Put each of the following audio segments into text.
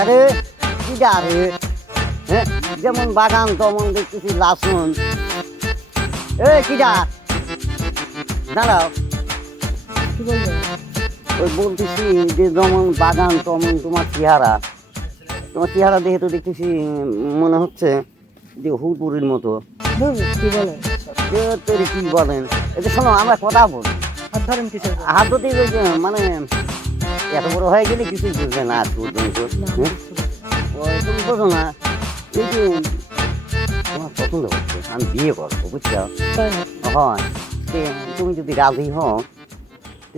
আরে কি আরে হ্যাঁ যেমন বাগান তেমন দেখতেছি লাসুন এ কিডা দাঁড়াও কি বলবেন? ওই বলতেছি যে যেমন বাগান তেমন তোমার চেহারা দেখে তো দেখতেছি মনে হচ্ছে যে হুপুরির মতো ধুর, কি বলেন? তৈরি কি বলেন এটা শোনো আমরা কথা বলি হাত ধরেন কিসের জন্য? হাত ধরতে ওই যে মানে এত বড় হয়ে গেলে কিছুই বুঝবে না আজ পর্যন্ত না, আমি হ্যাঁ? বুঝতে পারছি। ওই তুমি বোঝো না এই যে তোমার পছন্দ হচ্ছে আমি বিয়ে করবো বুঝছো তাই নাকি? হয় তুমি যদি রাজি হও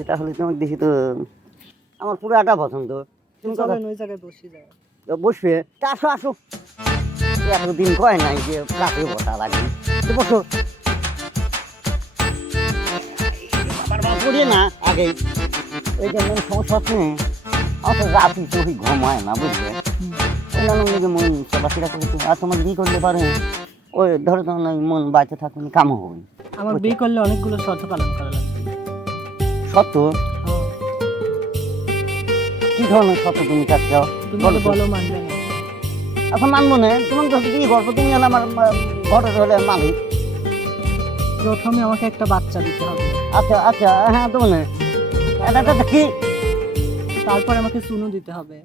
তাহলে তোমাকে দেখি তো আমার পুরাটা পছন্দ তুমি কথা চলেন ওই জায়গায় বসে যায়। বসবে তা আসো আসো এতদিন কয় নাই যে কাছে বসা লাগবে তো বসো বাবার মা পড়ে না আগে ওই যে মন সমস্যা হচ্ছে অত রাতি চোখে ঘুমায় না বুঝলে অন্যান্য দিকে মন চলাফেরা করতে আর তোমার বিয়ে করলে পারে ওই ধরো তোমার ওই মন বাড়িতে থাকুন কামও হবে আমার বিয়ে করলে অনেকগুলো শর্ত পালন করা লাগবে। সত্য হ্যাঁ, কি ধরনের সত্য তুমি চাচ্ছ তুমি বলো তো তো। বলো মানবে না। এখন মানবো না তোমার কাছে বিয়ে করবো তুমি হলে আমার ঘরের হলে মালিক প্রথমে আমাকে একটা বাচ্চা দিতে হবে, আচ্ছা আচ্ছা হ্যাঁ তো মানে এটা কি তারপরে আমাকে চুনু দিতে হবে,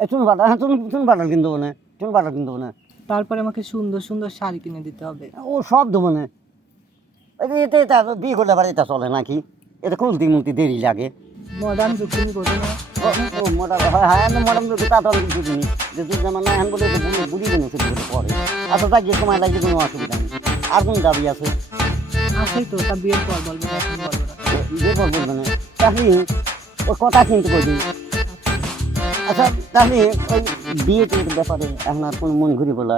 চুন বাটা হ্যাঁ চুন বাটা কিনতে না চুন বাটা কিনতে না তারপরে আমাকে সুন্দর সুন্দর শাড়ি কিনে দিতে হবে। ও সব দেবো না এতে এটা বিয়ে করলে আবার এটা চলে নাকি এটা খুলতি মুলতি দেরি লাগে মডার্ন যুগ তুমি বোঝো না? ও মডার্ন হয় হ্যাঁ মডার্ন যদি তা তো আমি কিছু দিই যদি যেমন না হ্যান বলে বুড়ি দেনে সেটি করে পরে আচ্ছা তাই যে সময় লাগবে কোনো অসুবিধা নেই আর কোন দাবি আছে আছেই তো, তা বিয়ের পর বলবো না, এখন বলবো না। বিয়ে করবো না তাহলে ওর কথা কিন্তু করি আচ্ছা তাহলে ওই বিয়েটির ব্যাপারে এখন আর কোনো মন ঘুরি বলা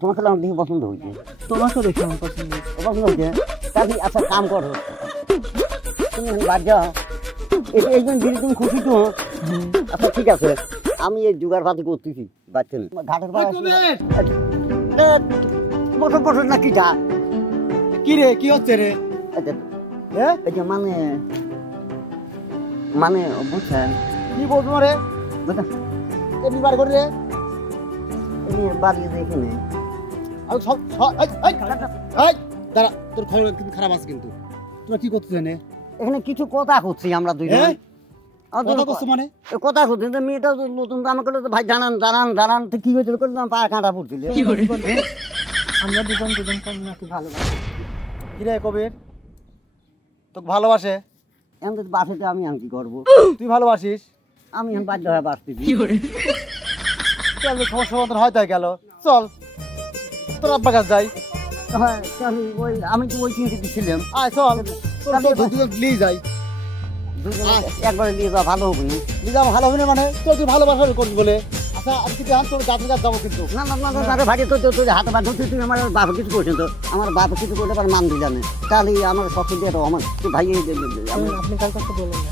তোমার খেলে আমার দেখে পছন্দ হয়েছে তোমাকেও দেখে আমার পছন্দ হয়েছে। পছন্দ হয়েছে তাহলে আচ্ছা কাম করো তুমি এখন বাদ যাও এইজন দিদি তুমি খুশি তো আচ্ছা ঠিক আছে আমি এই জোগাড় পাতি করতেছি বাচ্চা ঘাটের বছর বছর না কি যা কি রে কি হচ্ছে রে হ্যাঁ এই যে মানে মানে বুঝছেন কি বলছো রে বুঝলেন এমনি বার করে রে এমনি বাড়ি এখানে আর সব এই দাঁড়া তোর খবর কিন্তু খারাপ আছে কিন্তু তোরা কি করছিস এনে এখানে কিছু কথা করছি আমরা দুইজন হ্যাঁ? আর কথা করছো মানে এ কথা করছি তো মেয়েটা তো নতুন আমাকে তো ভাই জানান তো কি হয়েছিল করে পা কাঁটা পড়ছিল আমরা দুজন দুজনকে নাকি ভালোবাসি। কি রে কবির তোকে ভালোবাসে এখন তো বাসেতে আমি কি করবো তুই ভালোবাসিস আমি এখন বাধ্য হয়ে বাঁচতেছি চল সমস্যা সমাধান হয় তাই গেল চল তোর আব্বা কাছে যাই হ্যাঁ তাহলে ওই আমি তো ওই চিন্তিত ছিলাম আয় চল তোর দুজন নিয়ে যাই দুজনে একবারে নিয়ে যাওয়া ভালো হবে না নিয়ে যাওয়া ভালো হবে না মানে তোর তুই ভালোবাসা করবি বলে আচ্ছা আমি কিন্তু এখন তোর গাছের কাছে যাবো কিন্তু না না না তাহলে ভাগে তো তোর হাতে বাদ ধরতে তুমি আমার বাবা কিছু করছেন তো আমার বাবা কিছু করলে পারে মান দিলে না তাহলে আমার শখ দিয়ে আমার তো ভাই আপনি কার কাছে বলেন না।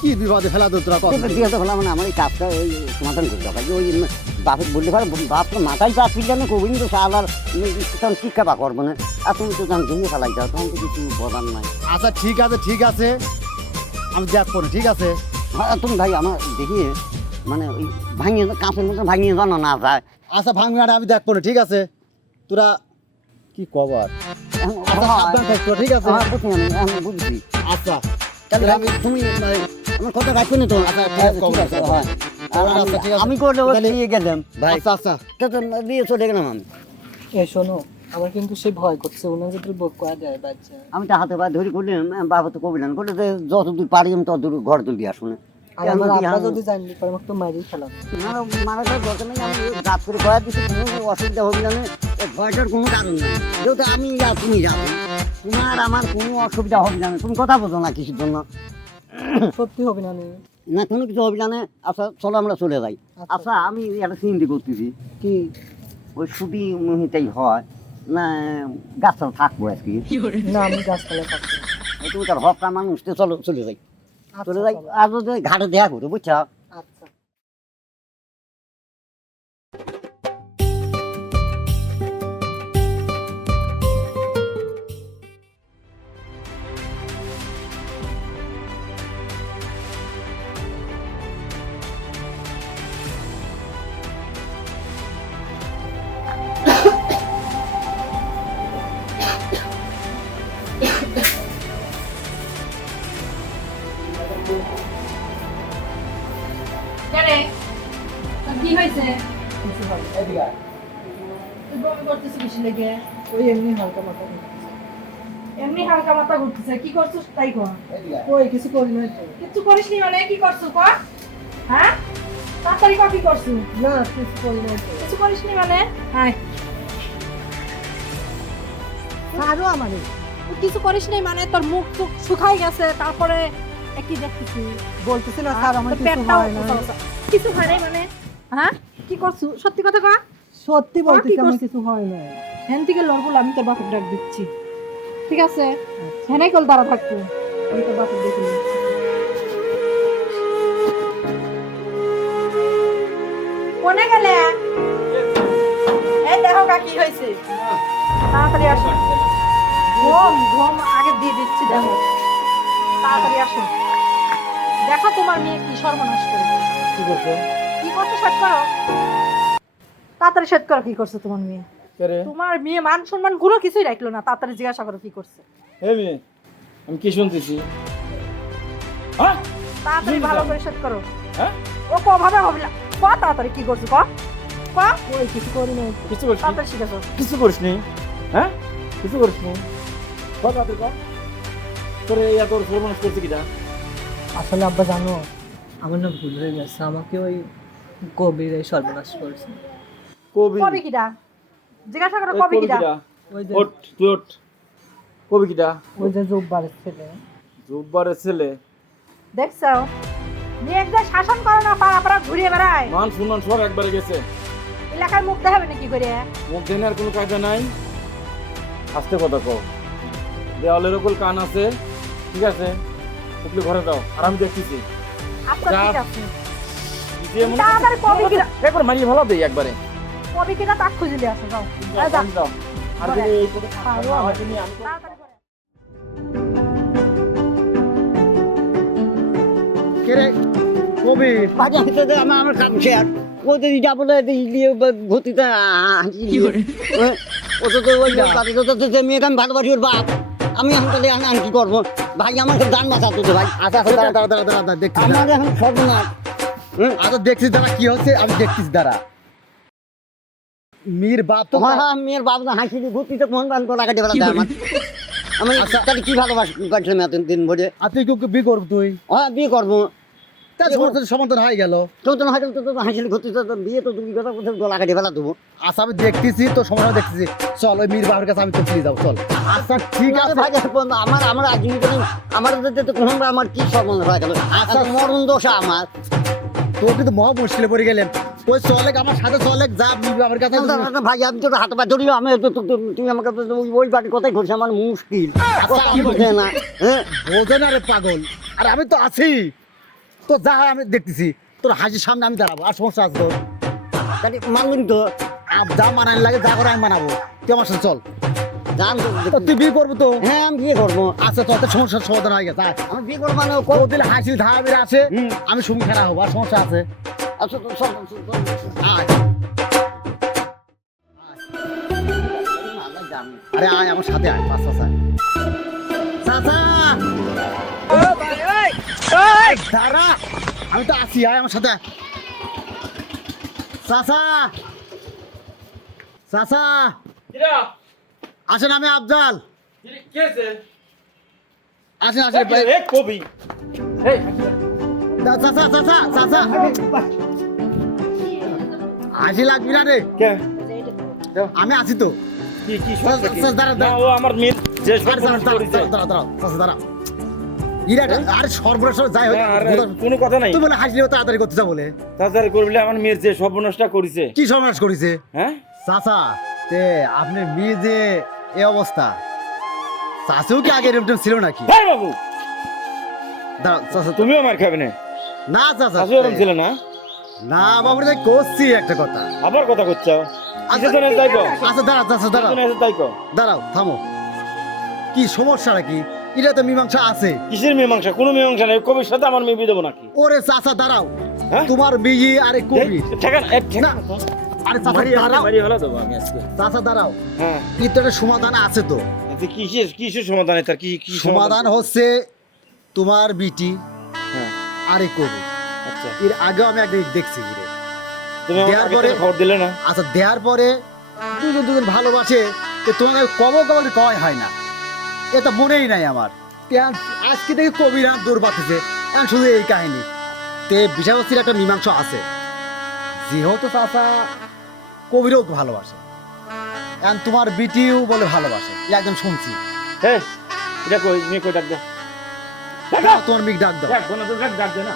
কি বিবাদে ফেলা তো তোরা কথা দিয়ে তো মানে আমার এই কাজটা ওই সমাধান করতে হবে ওই বাপের বললে পারে বাপ তো মাথায় বাপ ফিরলে না কবিন তো সাল আর তখন শিক্ষা বা করবো না আর তুমি তো যখন ভেঙে ফেলাই যাও তখন তো কিছু বলার নাই আচ্ছা ঠিক আছে আমি দেখ করি ঠিক আছে হ্যাঁ তুমি ভাই আমার দেখি মানে ওই ভাঙিয়ে কাঁচের মতো ভাঙিয়ে জানো না যায় আচ্ছা ভাঙবি না আমি দেখ করি ঠিক আছে তোরা কি কবার আচ্ছা সাবধান থাক তোরা, ঠিক আছে বুঝছি আমি বুঝছি আচ্ছা তাহলে তুমি মানে আমার কথা রাখবে না তো আচ্ছা, ঠিক আছে, ঠিক আছে হয় আচ্ছা, ঠিক আছে। আমি করলে ওর তাহলে- দিয়ে গেলাম ভাই আচ্ছা আচ্ছা তো দিয়ে চলে গেলাম আমি এই শোনো, আমার কিন্তু সে ভয় করছে, উনি যদি বোক করা যায় বাচ্চা। আমি তো হাতে পা ধরে করলাম বাবা তো কবিলেন বলে যে যত দূর পারি আমি তত দূর ঘর তুলবি আসুন আর আমার আব্বা যদি জানলি পরে আমাকে তো মারিয়ে ফেলাম। মারাটার দরকার নেই আমি রাত করে কয়া দিচ্ছি কোনো অসুবিধা হবে না ভয়টার কোনো কারণ নেই যেহেতু আমি যাও তুমি যাও তোমার আমার কোনো অসুবিধা হবে না তুমি কথা বোঝো না কিছুর জন্য সত্যি হবে না নি? না কোনো কিছু হবে না আচ্ছা চলো আমরা চলে যাই আচ্ছা আমি একটা চিন্তা করতেছি কি ওই ছুটি মুহিতেই হয় না গাছটা থাকবো আজকে না, আমি গাছপালা থাকছি। তুমি তার হকা মানুষ তো চলো চলে যাই চলে যাই আর যদি ঘাটে দেখা করো বুঝছো আচ্ছা। লেগে ওই এমনি হালকা মাথা ঘুরতেছে। এমনি হালকা মাথা ঘুরতেছে, কি করছিস তাই কর। ওই কিছু করি না তো। কিছু করিস নি মানে কি করছো কর? হ্যাঁ তাড়াতাড়ি কর, কি করছো? না কিছু করি না তো। কিছু করিস নি মানে? হ্যাঁ আরো আমারে তুই কিছু করিস নি মানে তোর মুখ চোখ শুকাই গেছে, তারপরে কি দেখতেছি বলতেছি না স্যার আমার তোর কিছু পেটটাও হয় না। কিছু হয় নাই মানে? হ্যাঁ কি করছো সত্যি কথা কর। সত্যি বলতেছি কি আমার করছিস? কিছু হয় না। হ্যান থেকে লড়বো, আমি তোর বাপের ডাক দিচ্ছি, ঠিক আছে? হ্যাঁ কল দাঁড়া থাকতো, আমি তোর বাপের দেখে নিচ্ছি। কোনে গেলে? এই দেখো কি হয়েছে, তাড়াতাড়ি আসো। ঘুম ঘুম আগে দিয়ে দিচ্ছি, দেখো তাড়াতাড়ি আসো। দেখো তোমার মেয়ে কি সর্বনাশ করে। কি করছে? কি করছো সেট করো, তাড়াতাড়ি সেট করো। কি করছে তোমার মেয়ে? কে রে? তোমার মেয়ে মান সম্মান গুলো কিছুই রাখলো না, তাড়াতাড়ি জিজ্ঞাসা করো কি করছে। এই মেয়ে, আমি কি শুনতেছি? হ্যাঁ? তাড়াতাড়ি ভালো করে সেট করো। হ্যাঁ? ও ভাবে ভাবলা ক, তাড়াতাড়ি কি করছো ক ক, ওই কিছু করি না তো। কিছু করিস নি? তাড়াতাড়ি শিখেছো। কিছু করিস নি? হ্যাঁ? কিছু করিস নি? কথা তুই কর। তোর এই এত সর্বনাশ করছে কিটা? আসলে আব্বা জানো, আমার না ভুল হয়ে গেছে, আমাকে ওই কবির এই সর্বনাশ করেছে। কবি? কবি কিটা জিজ্ঞাসা করো, এই কবি কিটা? ওই যে ওঠ, তুই ওঠ। কবি কিটা? ওই যে জোব্বারের ছেলে। জুব্বারের ছেলে। দেখছো মেয়ে একদম শাসন করে না, পাড়া পাড়া ঘুরিয়ে বেড়ায়। মান সম্মান সব একবারে গেছে। এলাকার মুখ দেখাবে নাকি করে? মুখ দেনার কোনো কায়দা নাই। আস্তে কথা কও। দেওয়ালের ওপর কান আছে, ঠিক আছে? উপরে ঘরে দাও, আর আমি দেখতেছি। আচ্ছা ঠিক আছে, যে মনে তাড়াতাড়ি কবি কিটা, একবার মারিয়ে ভালো দেই একবারে। কবি কিটা তাক খুঁজে দিয়ে আসো, যাও এই যাও। দাও। আর যদি এই কথা পারো না আমার। হয় তুমি আমি তাড়াতাড়ি করে। কে রে কবি? বাজে হাতে দে, আমার কাম শেয়ার ও তো ইটা বলে ইলিয়ে ভর্তিতে হাসি ও তো ওই বাড়ি তো মেয়েকে আমি ভালোবাসি ওর বাপ। আমি এখন তাহলে আমি কি করবো ভাই? আমার দান মাথা তো ভাই। আচ্ছা আচ্ছা দাঁড়া দাঁড়া দাঁড়া দাঁড়া দেখছি দাঁড়া। আমার এখন সর্বনাশ। আচ্ছা দেখছিস দাঁড়া কি হচ্ছে, আমি দেখছিস দাঁড়া। মীর বাপ তো মেয়ের বাপ না হাসি ভর্তিতে মন দান করে লাগাতে বেলা দেয় আমার। আমি তাহলে কি ভালোবাসলাম এত দিন ভরে? আর তুই কি বিয়ে করবি তুই? হ্যাঁ বিয়ে করবো। তার সমস্ত সমাধান হয়ে গেল। তো হয়তো তো হাসিলি ঘুরতে বিয়ে তো তুমি কথা কোথাও গলা কাটে ফেলা দেবো। আচ্ছা আমি দেখতেছি তোর সমস্যা দেখতেছি, চল ওই মীর বাপের কাছে আমি তো ফিরে যাবো, চল। আচ্ছা ঠিক আছে ভাই আমার আজকে আমার কোনো আমার কি সম্বন্ধ হয়ে গেল? আচ্ছা মরণ দোষা আমার। তোর কিন্তু মহা মুশকিলে পড়ে গেলেন। ওই চলে আমার সাথে চলে যা মীর বাপের কাছে। ভাই আমি তো হাতে পা ধরিও আমি তুমি আমাকে ওই বাড়ির কথাই ঘুরছে আমার মুশকিল কি বোঝে না। হ্যাঁ বোঝে না রে পাগল, আর আমি তো আছি। তো যা হয় আমি দেখতেছি, তোর হাসির সামনে আমি দাঁড়াবো, আর সমস্যা আছে তোর? তাহলে মানবেন তো? যা মানানি লাগে যা করে আমি মানাবো, তুই আমার সাথে চল। জান তো তুই বিয়ে করবো তো? হ্যাঁ আমি বিয়ে করবো। আচ্ছা তোর তো সমস্যার সমাধান হয়ে গেছে। আমি বিয়ে করবো মানে তোর দিলে হাসি ধারাবির আছে, আমি সঙ্গে খেলা হবো, আর সমস্যা আছে? আচ্ছা তো সব আয় আরে আয় আমার সাথে আয়, আচ্ছা আচ্ছা চাচা দাঁড়া, আমি তো আছি, আয় আমার সাথে। চাচা চাচা কিরা? আসেন, আমি আফজাল। কে আছে? আসেন আসেন এই কবি। এই চাচা চাচা চাচা হাসি লাগবি না রে, কে? আমি আছি তো। কি কি সমস্যা কি? দাঁড়া, দাঁড়া, না, ও আমার মেয়ে যে আরে দাঁড়া, সর্বনাশ দাঁড়া, করেছে। দাঁড়া, দাঁড়া, চাচা দাঁড়া। ইরা আরে সর্বনাশ যাই হোক, না, আর কোনো কথা নাই। তুই বলে হাসলেও তাড়াতাড়ি করতে যা বলে। তাড়াতাড়ি করলে আমার মেয়ের যে সর্বনাশটা করেছে। কি সর্বনাশ করেছে? হ্যাঁ? চাচা তে আপনি মেয়ে যে এই অবস্থা, চাচাও কি আগে এরকম ছিল নাকি? এই বাবু, দাঁড়া চাচা, তুমিও মার খাবে না? না চাচা, শাশু এরকম ছিল না? না বাবু রে, করছি একটা কথা। আবার কথা করছো? কিসের জন্য তাই কো? আচ্ছা দাঁড়া চাচা, দাঁড়াও কিসের জন্য তাই কো? দাঁড়াও, থামো। কি সমস্যাটা কি? এটা তো মীমাংসা আছে। কিসের মীমাংসা? কোনো মীমাংসা নেই। কবির সাথে আমার মেয়ে বিয়ে দেবো নাকি? ওরে চাচা দাঁড়াও, হ্যাঁ? তোমার মেয়ে আরে কবি। ঠেকান, না, আরে চাচা দাঁড়াও, মারি হলো দেবো আমি আজকে। চাচা দাঁড়াও, হ্যাঁ, এটার সমাধান আছে তো। আচ্ছা, কিসের সমাধান? তার কি কি সমাধান হচ্ছে তোমার বিটি হ্যাঁ, আরে কবি। আচ্ছা। এর আগেও আমি একদিন দেখছি রে। তুমি আমাকে দেওয়ার আগে পরে- থেকে খবর দিলে না? আচ্ছা দেওয়ার পরে দুজন দুজন ভালোবাসে তো তোমাকে কবর কয় হয় না, এটা মনেই নাই আমার। আজকে থেকে কবির হাত দৌড় পাচ্ছে, এখন শুধু এই কাহিনী। তে বিষয়বস্তুর একটা মীমাংসা আছে, যেহেতু চাচা কবিরও ভালোবাসে, এখন তোমার বিটিও বলে ভালোবাসে, একদম শুনছি। হ্যাঁ, এটা কই মেয়ে কই ডাক দাও, তোমার মিক ডাক দাও। ডাক দে না।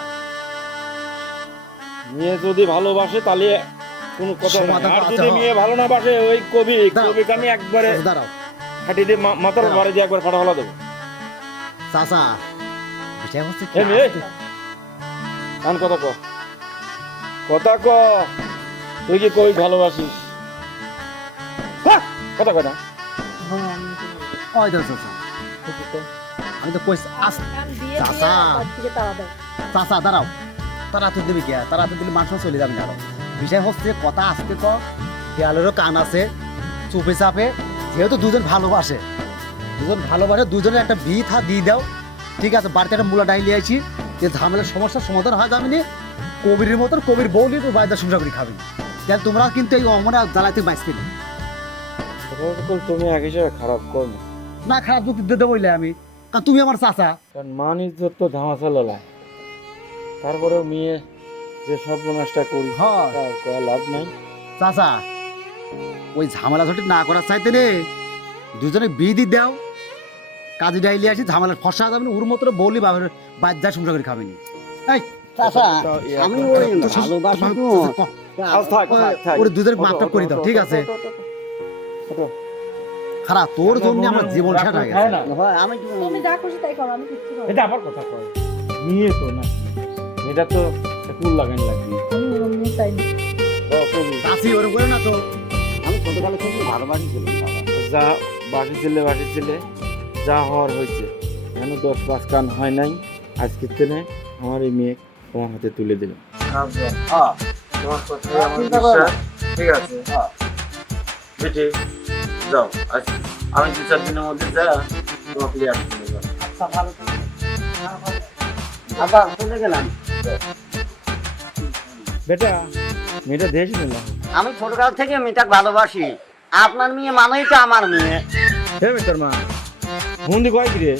মেয়ে যদি ভালোবাসে তাহলে কোনো কথা নাই, সমাধান আর আছে, যদি হ্যাঁ। মেয়ে ভালো না বাসে ওই দাঁড়াও। কবিকে আমি একবারে দাঁড়াও হাঁটি দিয়ে মাথার দাঁড়াও। বাড়ি দিয়ে একবার ফাটা ফেলা দেবো। চাচা, বিষয় হচ্ছে কি, এই মেয়ে, কান কথা ক, কথা ক, তুই কি কই ভালোবাসিস? হ্যাঁ, কথা কয় না। ওই দাও চাচা, আমি তো কইছি চাচা। চাচা দাঁড়াও, তারা তো দেবে কে, তারা তো দিলে মানুষ চলে যাবে না। আরো বিষয় হচ্ছে কথা আসতে ক, দেয়ালেরও কান আছে, চুপে চাপে, যেহেতু দুজন ভালোবাসে, দুজনের একটা বিয়ে থা দিয়ে দাও, ঠিক আছে? বাড়িতে একটা মূলা ডাইলি আইছি, যে ঝামেলার সমস্যার সমাধান হয় যাবে না, কবিরের মতন কবির বউলি তো বাড়িতে সংসার করে খাবি। তাহলে তোমরা কিন্তু এই অমনে জ্বালাতে বাঁচতে না। তুমি এক হিসাবে খারাপ কর না, না খারাপ যুক্তি দিতে বললে আমি, কারণ তুমি আমার চাচা। কারণ মান ইজ্জত তো ধামাচা ললায়, তারপরেও মেয়ে যে সর্বনাশটা করি হয় তার কয়া লাভ নাই। চাচা, ওই ঝামেলা ছুটি না করার চাইতে রে দুজনে বিয়ে দিয়ে দাও, কাজে ডাইলি আসি, ঝামেলার ফসা যাবে না, ওর মতো বলি বাবার বাদ যা সংসার করে খাবেনি। এই চাচা আমি ওই ভালোবাসি তো ওর দুজনে মাপটা করে দাও, ঠিক আছে? খারাপ তোর জন্য আমার জীবন শেষ হয়ে গেছে। হয় আমি তুমি যা খুশি তাই করো, আমি কিচ্ছু করবো না। এটা আবার কথা কয়, মেয়ে তো না, মেয়েটা তো ফুল লাগানি লাগবে। আমি এমনি চাই না। চাষি ওরকম করে না তো। আমি ছোটবেলা থেকে ভালোবাসি ছিলাম বাবা। যা বাসি ছেলে যা হওয়ার হয়েছে, কেন 10-5 কান হয় নাই, আজকের দিনে আমার এই মেয়ে তোমার হাতে তুলে দিল। তোমার কথাই আমার বিশ্বাস, ঠিক আছে? বেটে যাও, আজ আমি 2-4 দিনের মধ্যে যা তোমাকে নিয়ে আসতে হবে। আচ্ছা ভালো থাকো। আব্বা চলে গেলাম। বেটা মেয়েটা দেশ নিলাম। আমি ছোটকাল থেকে মেয়েটাকে ভালোবাসি, আপনার মেয়ে মানেই তো আমার মেয়ে। হে বেটার মা, বন্দি কয় কি রে?